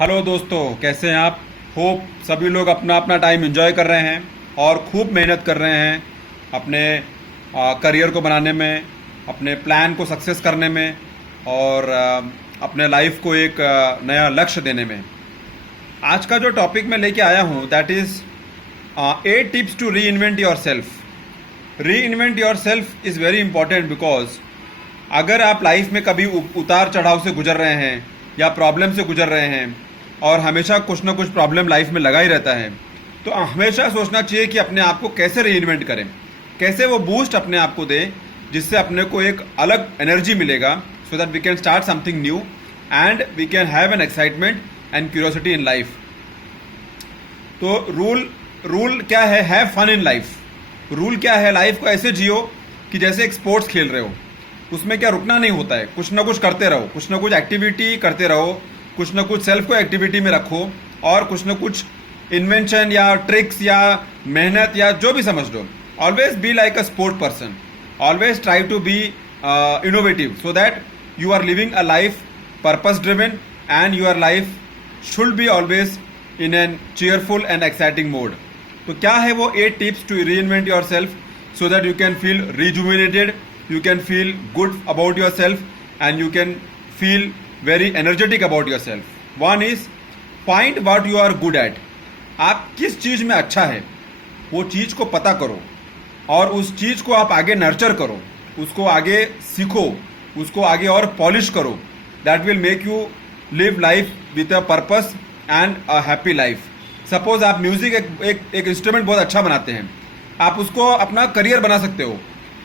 Hello दोस्तों, कैसे हैं आप। होप सभी लोग अपना अपना टाइम एंजॉय कर रहे हैं और खूब मेहनत कर रहे हैं अपने करियर को बनाने में, अपने प्लान को सक्सेस करने में और अपने लाइफ को एक नया लक्ष्य देने में। आज का जो टॉपिक मैं लेके आया हूँ that is 8 tips to reinvent yourself. Reinvent yourself is very important because अगर आप लाइफ में कभी उतार चढ़ाव से गुजर रहे हैं या प्रॉब्लम से गुजर रहे हैं और हमेशा कुछ ना कुछ प्रॉब्लम लाइफ में लगा ही रहता है, तो हमेशा सोचना चाहिए कि अपने आप को कैसे री इन्वेंट करें, कैसे वो बूस्ट अपने आप को दें जिससे अपने को एक अलग एनर्जी मिलेगा, so that we can start something new and we can have an excitement and curiosity in life. तो रूल क्या है? Have fun in life. Rule क्या है? लाइफ को ऐसे जियो कि जैसे एक स्पोर्ट्स खेल रहे हो, उसमें क्या रुकना नहीं होता है, कुछ ना कुछ करते रहो, कुछ ना कुछ एक्टिविटी करते रहो, कुछ ना कुछ सेल्फ को एक्टिविटी में रखो और कुछ ना कुछ इन्वेंशन या ट्रिक्स या मेहनत या जो भी समझ लो। Always be like a sport person, always try to be innovative so that you are living a life purpose driven and your life should be always in an cheerful and exciting mode. तो क्या है वो 8 tips to reinvent yourself so that you can feel rejuvenated, you can feel good about yourself and you can feel very energetic about yourself. One is find what you are good at. आप किस चीज़ में अच्छा है वो चीज़ को पता करो और उस चीज़ को आप आगे नर्चर करो, उसको आगे सीखो, उसको आगे और पॉलिश करो। That will make you live life with a purpose and a happy life. Suppose आप म्यूजिक एक इंस्ट्रूमेंट बहुत अच्छा बनाते हैं, आप उसको अपना करियर बना सकते हो,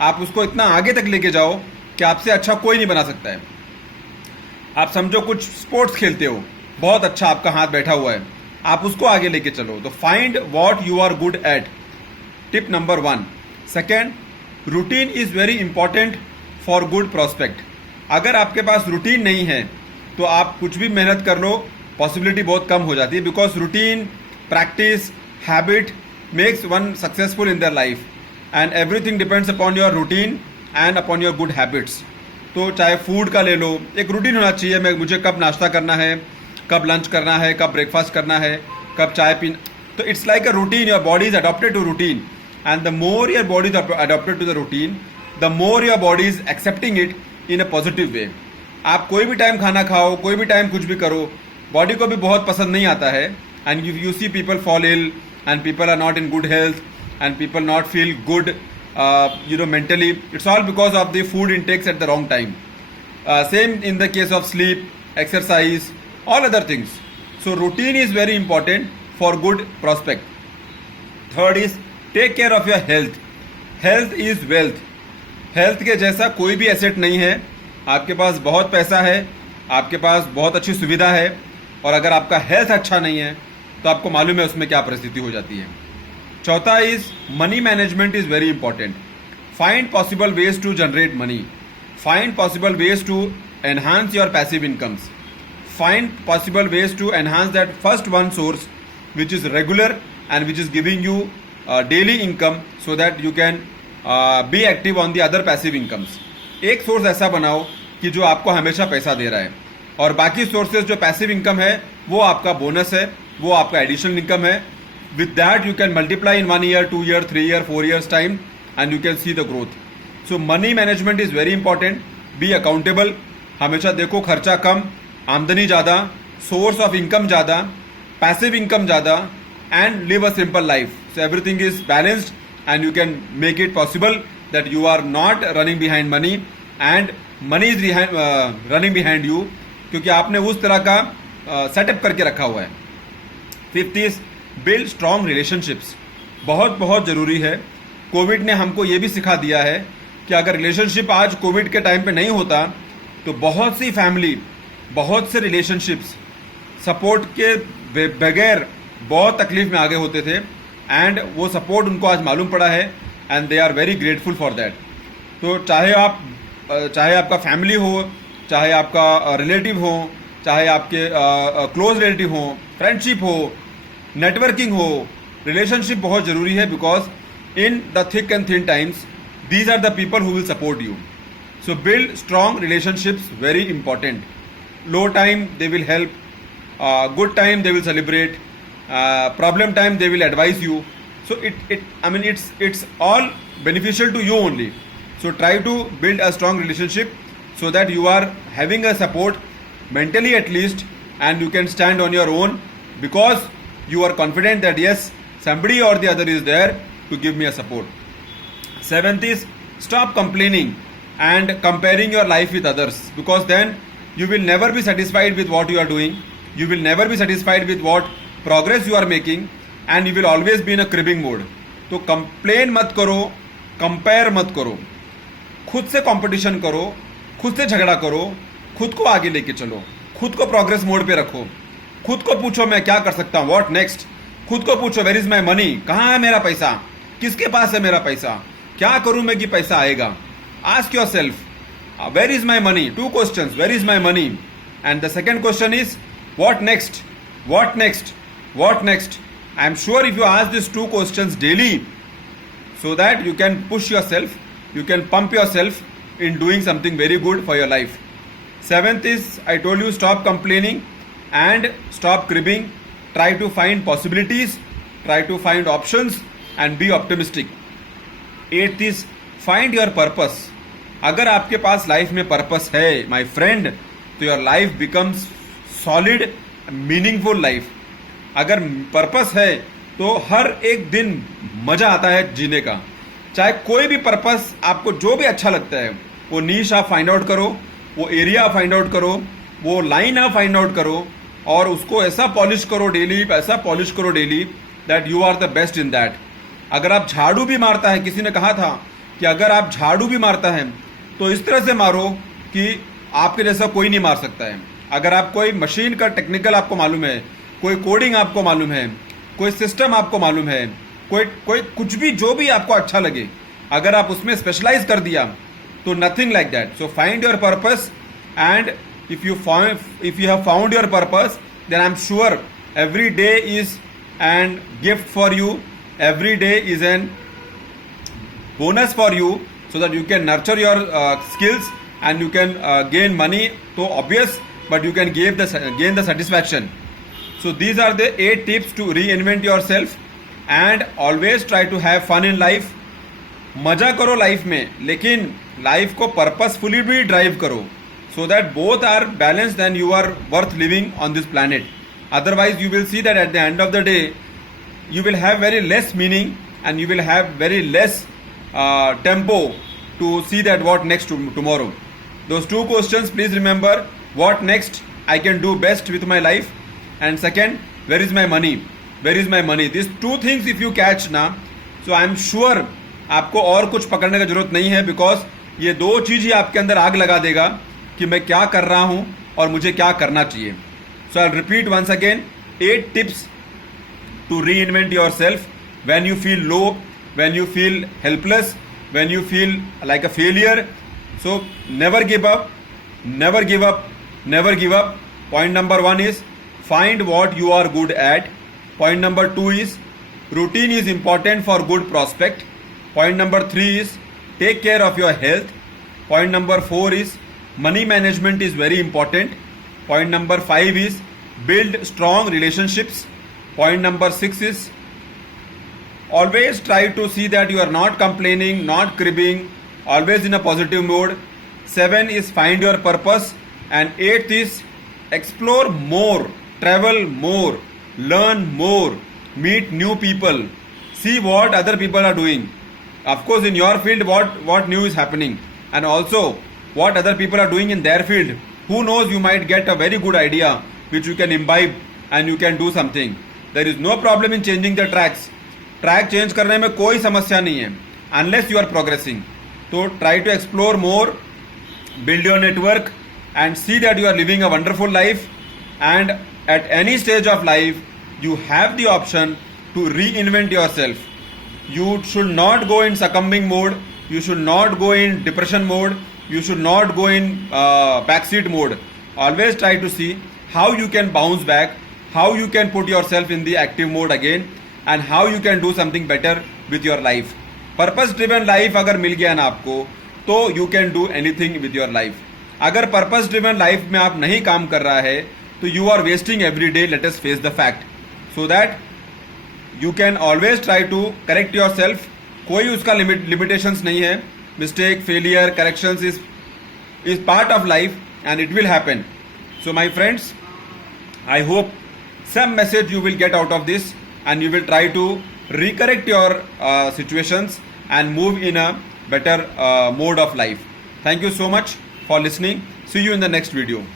आप उसको इतना आगे तक लेके जाओ कि आपसे अच्छा कोई नहीं बना सकता है। आप समझो कुछ स्पोर्ट्स खेलते हो, बहुत अच्छा आपका हाथ बैठा हुआ है, आप उसको आगे लेके चलो। तो find what you are good at, tip number 1। Second, routine is very important for good prospect. अगर आपके पास रूटीन नहीं है तो आप कुछ भी मेहनत कर लो, पॉसिबिलिटी बहुत कम हो जाती है, because routine, practice, habit makes one successful in their life and everything depends upon your routine and upon your good habits. तो चाहे फूड का ले लो, एक रूटीन होना चाहिए, मुझे कब नाश्ता करना है, कब लंच करना है, कब ब्रेकफास्ट करना है, कब चाय पीना। तो it's like a routine, your body is adopted to routine and the more your body is adopted to the routine, the more your body is accepting it in a positive way. आप कोई भी time खाना खाओ, कोई भी time कुछ भी करो, बॉडी को भी बहुत पसंद नहीं आता है and you see people fall ill and people are not in good health and people not feel good mentally. It's all because of the food intakes at the wrong time. Same in the case of sleep, exercise, all other things. So routine is very important for good prospect. Third is take care of your health. Health is wealth. Health के जैसा कोई भी asset नहीं है। आपके पास बहुत पैसा है, आपके पास बहुत अच्छी सुविधा है, और अगर आपका हेल्थ अच्छा नहीं है तो आपको मालूम है उसमें क्या परिस्थिति हो जाती है। चौथा is money management is very important. Find possible ways to generate money, find possible ways to enhance your passive incomes, find possible ways to enhance that first one source which is regular and which is giving you daily income so that you can be active on the other passive incomes. एक source ऐसा बनाओ कि जो आपको हमेशा पैसा दे रहा है और बाकी सोर्सेज जो पैसिव इनकम है वो आपका बोनस है, वो आपका एडिशनल इनकम है। With that you can multiply in 1 year, 2 year, 3 year, 4 years time and you can see the growth. So money management is very important. Be accountable. हमेशा देखो खर्चा कम, आमदनी ज़्यादा, source of income ज़्यादा, passive income ज़्यादा and live a simple life. So everything is balanced and you can make it possible that you are not running behind money and money is running behind you, क्योंकि आपने उस तरह का setup करके रखा हुआ है। Fifth is build strong relationships. बहुत बहुत ज़रूरी है। कोविड ने हमको ये भी सिखा दिया है कि अगर रिलेशनशिप आज कोविड के टाइम पे नहीं होता तो बहुत सी फैमिली, बहुत से रिलेशनशिप्स सपोर्ट के बगैर बहुत तकलीफ में आगे होते थे एंड वो सपोर्ट उनको आज मालूम पड़ा है and they are very grateful for that. तो चाहे आपका फैमिली हो, चाहे आपका रिलेटिव हो, चाहे आपके क्लोज रिलेटिव हो, फ्रेंडशिप हो, नेटवर्किंग हो, रिलेशनशिप बहुत ज़रूरी है because in the thick and thin times these are the people who will support you. So build strong relationships, very important. Low time they will help, good time they will celebrate, problem time they will advise you. So it's all beneficial to you only. So try to build a strong relationship so that you are having a support mentally at least, and you can stand on your own because you are confident that yes, somebody or the other is there to give me a support. Seventh is stop complaining and comparing your life with others, because then you will never be satisfied with what you are doing. You will never be satisfied with what progress you are making, and you will always be in a cribbing mode. तो complain मत करो, compare मत करो, खुद से competition करो, खुद से झगड़ा करो, खुद को आगे लेके चलो, खुद को प्रोग्रेस मोड पे रखो, खुद को पूछो मैं क्या कर सकता हूँ, व्हाट नेक्स्ट, खुद को पूछो वेयर इज माई मनी, कहाँ है मेरा पैसा, किसके पास है मेरा पैसा, क्या करूं मैं कि पैसा आएगा. Ask yourself where is my money. 2 questions, where is my money, and the second question is what next, what next, what next. I am sure if you ask these 2 questions daily, so that you can push yourself, you can pump yourself in doing something very good for your life. Seventh is, I told you, stop complaining and stop cribbing. Try to find possibilities, try to find options and be optimistic. Eighth is, find your purpose. अगर आपके पास life में purpose है my friend, तो your life becomes solid, meaningful life. अगर purpose है तो हर एक दिन मजा आता है जीने का. चाहे कोई भी पर्पस आपको जो भी अच्छा लगता है, वो नीश आप फाइंड आउट करो, वो एरिया आप फाइंड आउट करो, वो लाइन आप फाइंड आउट करो और उसको ऐसा पॉलिश करो डेली, ऐसा पॉलिश करो daily that you are the best in that. अगर आप झाड़ू भी मारता है, किसी ने कहा था कि अगर आप झाड़ू भी मारता है तो इस तरह से मारो कि आपके जैसा कोई नहीं मार सकता है. अगर आप कोई मशीन का टेक्निकल आपको मालूम है, कोई कोडिंग आपको मालूम है, कोई सिस्टम आपको मालूम है, कोई कुछ भी जो भी आपको अच्छा लगे, अगर आप उसमें स्पेशलाइज कर दिया तो nothing like that. So find your purpose, and if you have found your purpose, then I am sure every day is an gift for you, every day is an bonus for you, so that you can nurture your skills and you can gain money. So obvious, but you can gain the satisfaction. So these are the 8 tips to reinvent yourself, and always try to have fun in life. मजा करो life में, लेकिन life को purposefully भी drive करो, so that both are balanced and you are worth living on this planet. Otherwise you will see that at the end of the day you will have very less meaning and you will have very less tempo to see that what next tomorrow. Those 2 questions, please remember. What next I can do best with my life, and second, where is my money, where is my money. These 2 things if you catch na, so I am sure आपको और कुछ पकड़ने का जरूरत नहीं है, because ये 2 चीज ही आपके अंदर आग लगा देगा कि मैं क्या कर रहा हूं और मुझे क्या करना चाहिए. So I'll repeat once again 8 tips to reinvent yourself when you feel low, when you feel helpless, when you feel like a failure. So never give up, never give up, never give up. Point number 1 is find what you are good at. Point number 2 is routine is important for good prospect. Point number 3 is take care of your health. Point number 4 is money management is very important. Point number 5 is build strong relationships. Point number 6 is always try to see that you are not complaining, not cribbing, always in a positive mode. 7 is find your purpose, and 8th is explore more, travel more, learn more, meet new people, see what other people are doing. Of course, in your field, what new is happening, and also what other people are doing in their field. Who knows, you might get a very good idea which you can imbibe and you can do something. There is no problem in changing the tracks. Track change करने में कोई समस्या नहीं है, unless you are progressing. तो try to explore more, build your network, and see that you are living a wonderful life. And at any stage of life you have the option to reinvent yourself. You should not go in succumbing mode, you should not go in depression mode, you should not go in backseat mode. Always try to see how you can bounce back, how you can put yourself in the active mode again, and how you can do something better with your life. Purpose driven life अगर मिल गया ना आपको, तो you can do anything with your life. अगर purpose driven life में आप नहीं काम कर रहा है, तो you are wasting every day. Let us face the fact so that you can always try to correct yourself. कोई उसका लिमिटेशंस नहीं है. Mistake, failure, corrections is part of life and it will happen. So my friends, I hope some message you will get out of this and you will try to recorrect your situations and move in a better mode of life. Thank you so much for listening. See you in the next video.